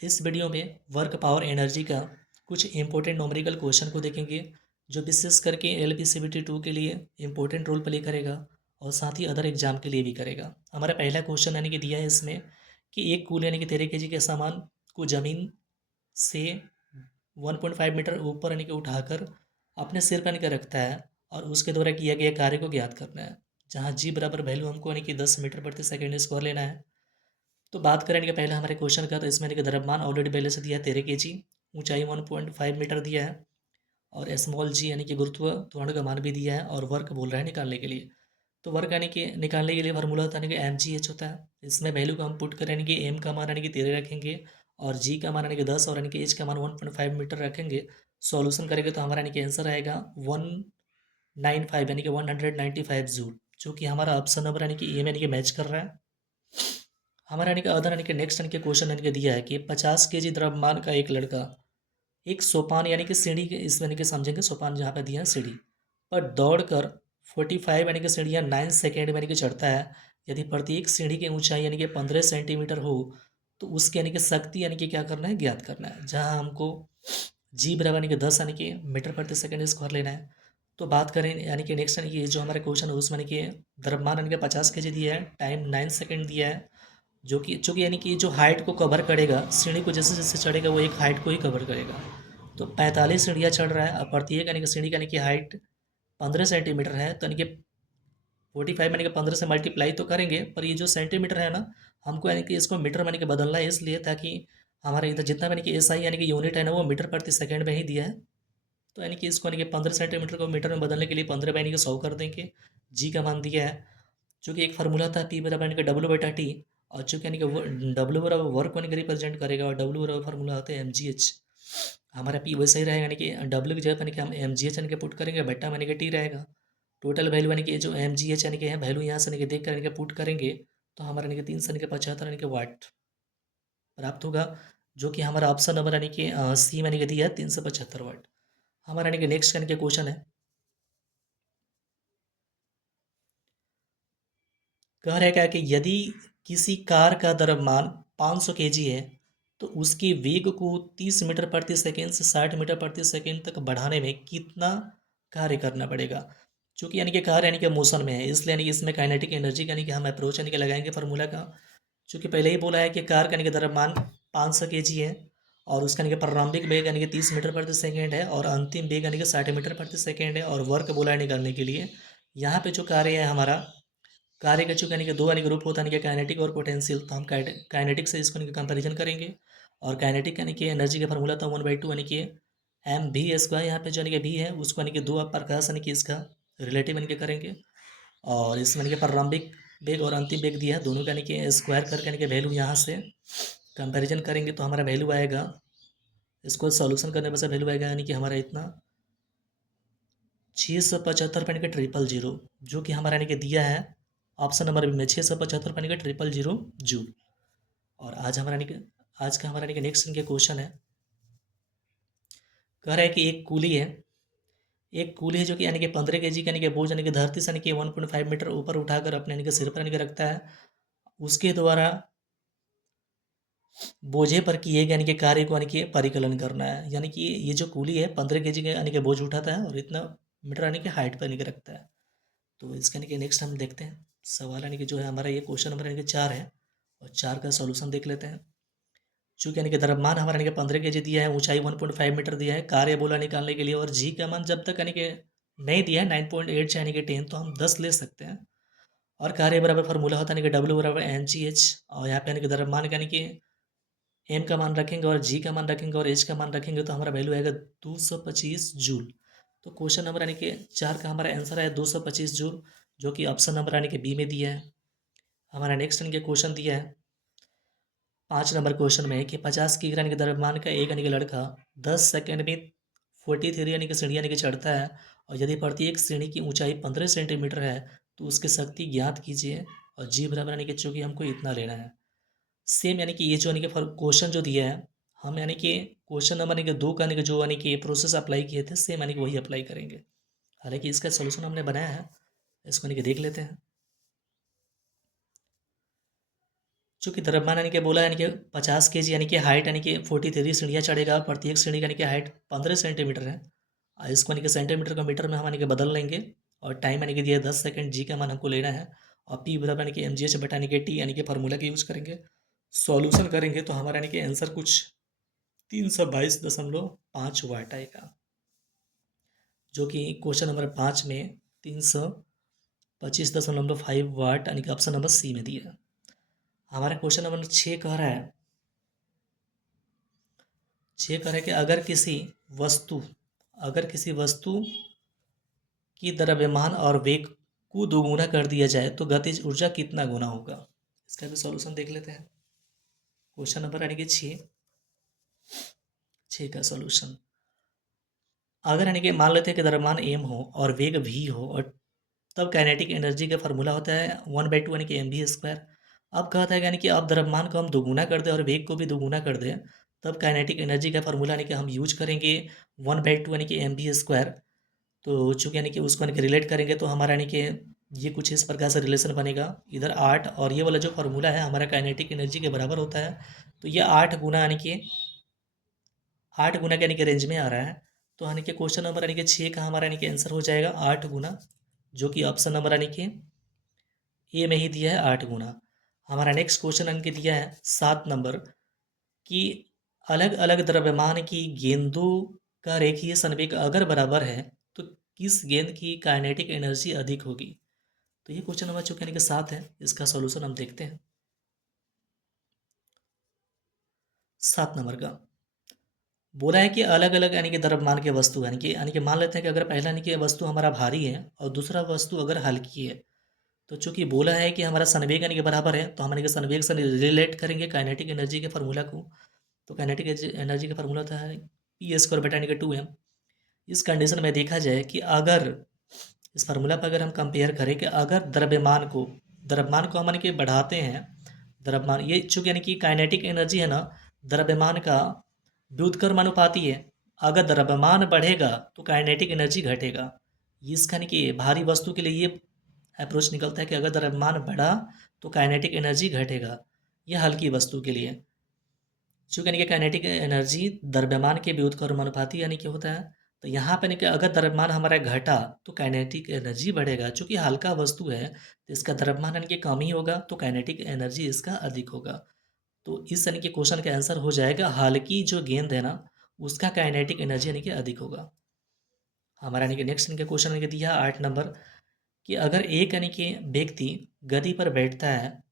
इस वीडियो में work power energy का कुछ इंपॉर्टेंट न्यूमेरिकल क्वेश्चन को देखेंगे जो विशेष करके LPCVT 2 के लिए इंपॉर्टेंट रोल प्ले करेगा और साथ ही अदर एग्जाम के लिए भी करेगा। हमारा पहला क्वेश्चन यानी कि दिया है इसमें कि एक कूल यानी कि 13 kg के सामान को ज़मीन से 1.5 मीटर ऊपर यानी कि उठाकर अपने सिर पर यानी कि रखता है और उसके द्वारा किया गया कार्य को ज्ञात करना है, जहाँ जी बराबर वैल्यू हमको यानी कि 10 मीटर प्रति सेकेंड स्क्वायर लेना है। तो बात करें कि पहले हमारे क्वेश्चन का, तो इसमें देखिए द्रव्यमान ऑलरेडी पहले से दिया है 13 kg, ऊंचाई 1.5 मीटर दिया है और स्मॉल जी यानी कि गुरुत्व त्वरण का मान भी दिया है और वर्क बोल रहा है निकालने के लिए। तो वर्क यानी कि निकालने के लिए फार्मूला होता है यानी कि MGH होता है। इसमें वैल्यू को हम पुट करें यानी कि एम का मान यानी कि 13 रखेंगे और जी का मान यानी कि 10 और यानी कि एच का मान 1.5 मीटर रखेंगे। सॉल्यूशन करेंगे तो हमारा यानी कि आंसर आएगा 195 यानी कि 195 जूल, जो कि हमारा ऑप्शन नंबर यानी कि ए में यानी कि मैच कर रहा है। हमारा यानी कि अदर यानी कि नेक्स्ट यानी कि क्वेश्चन यानी कि दिया है कि 50 kg द्रव्यमान का एक लड़का एक सोपान यानी कि सीढ़ी के, इस यानी कि समझेंगे सोपान जहाँ पे दिया है सीढ़ी पर दौड़कर 45 यानी कि सीढ़ियाँ 9 सेकेंड में यानी कि चढ़ता है। यदि प्रत्येक सीढ़ी की ऊंचाई यानी कि 15 सेंटीमीटर हो तो उसकी यानी कि शक्ति यानी कि क्या करना है, ज्ञात करना है, जहाँ हमको जी बराबर यानी कि 10 यानी कि मीटर प्रति सेकेंड स्क्वायर लेना है। तो बात करें यानी कि नेक्स्ट यानी कि ये जो हमारे क्वेश्चन है उसमें यानी कि द्रव्यमान यानी कि 50 kg दिया है, टाइम 9 सेकेंड दिया है, जो कि चूँकि यानी कि जो हाइट को कवर करेगा, सीढ़ी को जैसे जैसे चढ़ेगा वो एक हाइट को ही कवर करेगा। तो 45 सीढ़ियाँ चढ़ रहा है और प्रत्येक यानी कि सीढ़ी का यानी कि हाइट 15 सेंटीमीटर है, तो यानी कि 45 यानी कि 15 से मल्टीप्लाई तो करेंगे, पर ये जो सेंटीमीटर है ना, हमको यानी कि इसको मीटर में यानी कि बदलना है, इसलिए ताकि हमारे इधर जितना यानी कि SI यानी कि यूनिट है ना वो मीटर प्रति सेकंड में ही दिया है। तो यानी कि इसको यानी कि 15 सेंटीमीटर को मीटर में बदलने के लिए 15 यानी कि 100 कर देंगे। जी का मान दिया है, चूँकि एक फार्मूला था P बराबर यानी कि W/T, और चूँकि यानी कि वो W बराबर वर्क यानी कि रिप्रेजेंट करेगा और W बराबर फार्मूला होता है MGH। हमारा P वैसे ही रहेगा यानी कि W की जगह पर यानी कि हम MGH यानी कि पुट करेंगे, बट्टा यानी कि T रहेगा। टोटल वैल्यू यानी कि जो MGH यानी कि है वैल्यू यहाँ से यानी कि देख कर यानी कि पुट करेंगे तो हमारा यानी कि 3 से यानी कि 75 यानी कि वाट प्राप्त होगा, जो कि हमारा ऑप्शन नंबर यानी कि सी में यानी कि दिया है 375 वाट। हमारा यानी कि नेक्स्ट यानी कि क्वेश्चन है, कह रहा है क्या कि यदि किसी कार का द्रव्यमान 500 kg है तो उसके वेग को 30 मीटर प्रति सेकेंड से 60 मीटर प्रति सेकेंड तक बढ़ाने में कितना कार्य करना पड़ेगा। चूंकि यानी कि कार यानी कि मोशन में है, इसलिए यानी कि इसमें काइनेटिक एनर्जी यानी कि हम अप्रोच यानी कि लगाएंगे फार्मूला का। चूंकि पहले ही बोला है कि कार का यानी कि द्रव्यमान 500 kg है और उसका यानी कि प्रारंभिक वेग यानी कि 30 मीटर प्रति सेकेंड है और अंतिम वेग यानी कि 60 मीटर प्रति सेकेंड है और वर्क बोला है निकालने के लिए। यहाँ पे जो कार्य है हमारा, कार्य का चूंकि यानी कि दो यानी कि ग्रुप होता है यानी कि काइनेटिक और पोटेंशियल, तो हम काइनेटिक से इसको यानी कि कंपेरिजन करेंगे और काइनेटिक यानी कि एनर्जी का फार्मूला था 1/2 यानी कि mv²। यहाँ पे जो यानी कि v है उसको यानी कि दो प्रकाश यानी कि इसका रिलेटिव यानी कि करेंगे और इसमें यानी कि प्रारंभिक वेग और अंतिम वेग दिया है, दोनों का यानी कि स्क्वायर करके यानी कि वैल्यू यहाँ से कंपेरिजन करेंगे तो हमारा वैल्यू आएगा, इसको सॉल्यूशन करने पर से वैल्यू आएगा यानी कि हमारा इतना 675 यानी कि 000, जो कि हमारा यानी कि दिया है ऑप्शन नंबर बी में 675 यानी कि 000 जूल। और आज हमारा यानी कि आज का हमारा यानी कि नेक्स्ट यानी कि क्वेश्चन है, कह रहा है कि एक कूली है जो कि यानी कि 15 kg का यानी कि बोझ यानी कि धरती से यानी कि 1.5 मीटर ऊपर उठाकर अपने यानी कि सिर पर यानी कि रखता है। उसके द्वारा बोझे पर किए गए यानी कि कार्य को यानी कि परिकलन करना है। यानी कि ये जो कूली है 15 kg का यानी कि बोझ उठाता है और इतना मीटर यानी कि हाइट पर यानी कि रखता है। तो इसका यानी कि नेक्स्ट हम देखते हैं सवाल यानी कि जो है हमारा ये क्वेश्चन नंबर यानी कि 4 है और 4 का सॉल्यूशन देख लेते हैं। चूँकि यानी कि द्रव्यमान हमारा यानी कि 15 kg दिया है, ऊंचाई 1.5 मीटर दिया है, कार्य बोला निकालने के लिए, और जी का मान जब तक यानी कि नहीं दिया है 9.8 यानी कि 10, तो हम 10 ले सकते हैं। और कार्य बराबर फार्मूला होता है यानी कि W बराबर MGH, और यहाँ पे यानी कि द्रव्यमान का यानी कि एम का मान रखेंगे और जी का मान रखेंगे और एच का मान रखेंगे तो हमारा वैल्यू आएगा 225 जूल। तो क्वेश्चन नंबर यानी कि 4 का हमारा आंसर है 225 जूल, जो कि ऑप्शन नंबर यानी कि बी में दिया है। हमारा नेक्स्ट यानी कि क्वेश्चन दिया है 5 नंबर क्वेश्चन में कि 50 किग्रा यानी कि द्रव्यमान का एक यानी कि लड़का 10 सेकेंड में 43 यानी कि सीढ़ी यानी कि चढ़ता है और यदि प्रत्येक सीढ़ी की ऊंचाई 15 सेंटीमीटर है तो उसकी शक्ति ज्ञात कीजिए और जी बराबर यानी कि चूंकि हमको इतना लेना है। सेम यानी कि ये जो यानी कि क्वेश्चन जो दिया है, हम यानी कि क्वेश्चन नंबर यानी कि 2 का यानी कि जो यानी कि प्रोसेस अप्लाई किए थे सेम यानी कि वही अप्लाई करेंगे। हालांकि इसका सोल्यूशन हमने बनाया है, इसको यानी कि देख लेते हैं। चूँकि द्रव्यमान यानी कि बोला यानी कि 50 केजी यानी कि हाइट यानी कि 43 सीढ़ियाँ चढ़ेगा, प्रत्येक सीढ़ी का यानी कि हाइट 15 सेंटीमीटर है। इसको यानी कि सेंटीमीटर का मीटर में हम यानी कि बदल लेंगे और टाइम यानी कि दिया है 10 सेकंड, जी का मान हमको लेना है और पी बराबर यानी कि mgh बटा यानी कि टी यानी कि फार्मूला का यूज़ करेंगे। सॉल्यूशन करेंगे तो हमारा यानी कि आंसर कुछ 322.5 वाट आएगा, जो कि क्वेश्चन नंबर 5 में 325.5 वाट यानी कि ऑप्शन नंबर सी में दिया है। हमारा क्वेश्चन नंबर 6 कह रहा है, कि अगर किसी वस्तु की द्रव्यमान और वेग को दोगुना कर दिया जाए तो गतिज ऊर्जा कितना गुना होगा। इसका भी सॉल्यूशन देख लेते हैं। क्वेश्चन नंबर यानी कि 6 का सॉल्यूशन, अगर यानी कि मान लेते हैं कि द्रव्यमान m हो और वेग v हो, और तब काइनेटिक एनर्जी का फार्मूला होता है 1/2 यानी कि mv²। अब कहता है यानी कि अब द्रव्यमान को हम दोगुना कर दें और वेग को भी दोगुना कर दें, तब काइनेटिक एनर्जी का फार्मूला यानी कि हम यूज करेंगे 1/2 यानी कि mv²। तो चूँकि यानी कि उसको यानी कि रिलेट करेंगे तो हमारा यानी कि ये कुछ इस प्रकार से रिलेशन बनेगा। इधर 8 और ये वाला जो फार्मूला है हमारा काइनेटिक एनर्जी के बराबर होता है, तो ये 8 गुना यानी कि 8 गुना के यानी कि रेंज में आ रहा है। तो यानी कि क्वेश्चन नंबर यानी कि 6 का हमारा यानी कि आंसर हो जाएगा 8 गुना, जो कि ऑप्शन नंबर यानी कि ए में ही दिया है 8 गुना। हमारा नेक्स्ट क्वेश्चन यानी कि दिया है 7 नंबर, कि अलग अलग द्रव्यमान की गेंदों का रेखीय संवेग अगर बराबर है तो किस गेंद की काइनेटिक एनर्जी अधिक होगी। तो ये क्वेश्चन नंबर चूंकि यानी कि 7 है, इसका सॉल्यूशन हम देखते हैं। 7 नंबर का बोला है कि अलग अलग यानी कि द्रव्यमान के वस्तु यानी कि मान लेते हैं कि अगर पहला यानी कि वस्तु हमारा भारी है और दूसरा वस्तु अगर हल्की है, तो चूंकि बोला है कि हमारा संवेग यानी कि बराबर है, तो हम यानी कि संवेग से रिलेट करेंगे काइनेटिक एनर्जी के फार्मूला को। तो काइनेटिक एनर्जी का फार्मूला होता है p² बटा यानी कि 2m। इस कंडीशन में देखा जाए कि अगर इस फार्मूला पर अगर हम कंपेयर करें कि अगर द्रव्यमान को हम यानी कि बढ़ाते हैं, द्रव्यमान ये चूंकि यानी कि काइनेटिक एनर्जी है ना, द्रव्यमान का व्युत्क्रमानुपाती है। अगर द्रव्यमान बढ़ेगा तो काइनेटिक एनर्जी घटेगा। इसका यानी कि भारी वस्तु के लिए ये अप्रोच निकलता है कि अगर द्रव्यमान बढ़ा तो काइनेटिक एनर्जी घटेगा। यह हल्की वस्तु के लिए, चूँकि यानी कि काइनेटिक एनर्जी द्रव्यमान के व्युत्क्रमानुपाती यानी कि होता है। तो यहाँ पे यानी कि अगर द्रव्यमान हमारा घटा तो काइनेटिक एनर्जी बढ़ेगा। चूँकि हल्का वस्तु है तो इसका द्रव्यमान यानी कि कम ही होगा, तो काइनेटिक एनर्जी इसका अधिक होगा। तो इस यानी कि क्वेश्चन का आंसर हो जाएगा हल्की जो गेंद है ना, उसका काइनेटिक एनर्जी यानी कि अधिक होगा। हमारा यानी कि नेक्स्ट यानी कि क्वेश्चन यानी कि दिया 8 नंबर, कि अगर एक यानी कि व्यक्ति गति पर बैठता है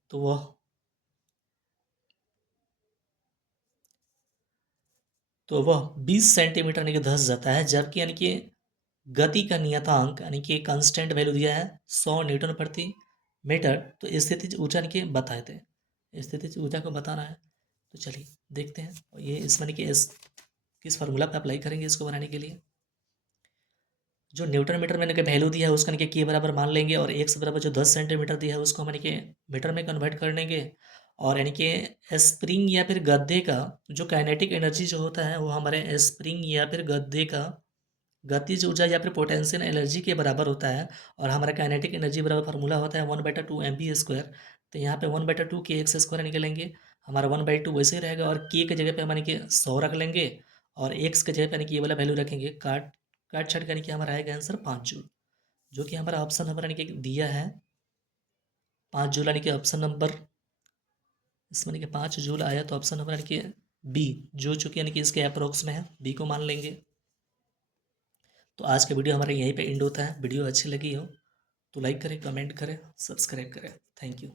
तो वह 20 सेंटीमीटर यानी कि धंस जाता है, जबकि यानी कि गति का नियतांक यानी कि कांस्टेंट वैल्यू दिया है 100 न्यूटन प्रति मीटर। तो स्थितिज ऊर्जा यानी कि बताए थे, स्थितिज ऊर्जा को बताना है। तो चलिए देखते हैं, और ये इस यानी कि इस किस फार्मूला पे अप्लाई करेंगे इसको बनाने के लिए। जो न्यूटन मीटर में वैल्यू दिया है उसका यानी कि के बराबर मान लेंगे, और एक्स बराबर जो 10 सेंटीमीटर दिया है उसको हम यानी कि मीटर में कन्वर्ट कर लेंगे। और यानी कि स्प्रिंग या फिर गद्दे का जो काइनेटिक एनर्जी जो होता है वो हमारे स्प्रिंग या फिर गद्दे का गतिज ऊर्जा या फिर पोटेंशियल एनर्जी के बराबर होता है। और हमारा काइनेटिक एनर्जी बराबर फार्मूला होता है 1/2 mv²। तो यहाँ पे 1/2 के एक्स स्क्वायर निकलेंगे, हमारा 1/2 वैसे ही रहेगा, और के की जगह पे हम यानी कि 100 रख लेंगे, और एक्स की जगह पे यानी कि ये वाला वैल्यू रखेंगे। काट काट छाट यानी कि हमारा आएगा आंसर 5 जूल, जो कि हमारा ऑप्शन नंबर यानी कि दिया है 5 जूल, यानी कि ऑप्शन नंबर इसमें यानी कि 5 जूल आया, तो ऑप्शन नंबर यानी कि बी, जो चूँकि यानी कि इसके अप्रोक्स में है, बी को मान लेंगे। तो आज का वीडियो हमारा यहीं पे एंड होता है। वीडियो अच्छी लगी हो तो लाइक करें, कमेंट करें, सब्सक्राइब करें। Thank you.